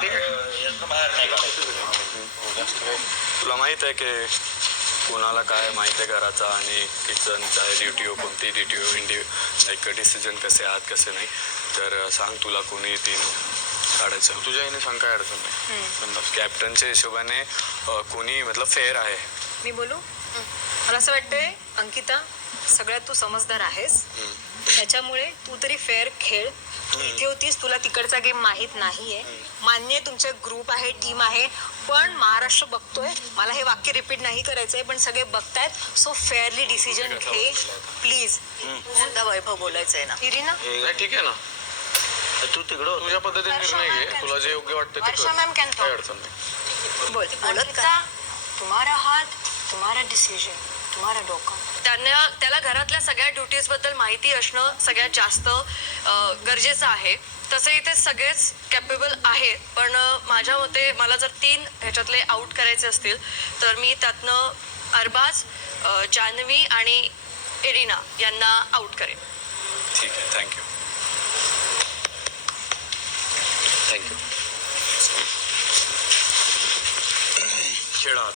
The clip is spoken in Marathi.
ठीक आहे बाहेर नाही तुला माहित आहे की कोणाला काय माहिती आहे घराचा आणि किचनचा ड्युटी कोणती ड्युटी लाईक डिसिजन कसे आहात कसे नाही तर सांग तुला कोणी येतील काढायचं तुझ्या आईने सांग काय अडचण नाही कॅप्टनच्या हिशोबाने कोणी मतलब फेअर आहे. मी बोलू मला असं वाटतंय अंकिता सगळ्यात तू समजदार आहेस त्याच्यामुळे तू तरी फेअर खेळ. तू इथे होतीस तुला तिकडचा गेम माहित नाहीये मान्य तुमचे ग्रुप आहे टीम आहे पण महाराष्ट्र बघतोय मला हे वाक्य रिपीट नाही करायचंय पण सगळे बघतायत सो फेअरली डिसिजन घे प्लीज. मुद्दा वैभव बोलायचंय ना इरिना ठीक आहे ना तू तिकडं तुझ्या पद्धतीने निर्णय घे तुला जे योग्य वाटतं ते वर्षा मॅम कॅन काही अडचण नाही. बोल बोलत का तुम्हारा हात तुम्हारा डिसिजन तुम्हारा डोका. त्याला घरातल्या सगळ्या ड्युटीज बद्दल माहिती असणं सगळ्यात जास्त गरजेचं आहे. तसं इथे सगळेच कॅपेबल आहेत पण माझ्या मते मला जर 3 ह्याच्यातले आउट करायचे असतील तर मी त्यातनं अरबाज जान्हवी आणि इरिना यांना आउट करेन. ठीक आहे थँक्यू थँक्यू खेळा.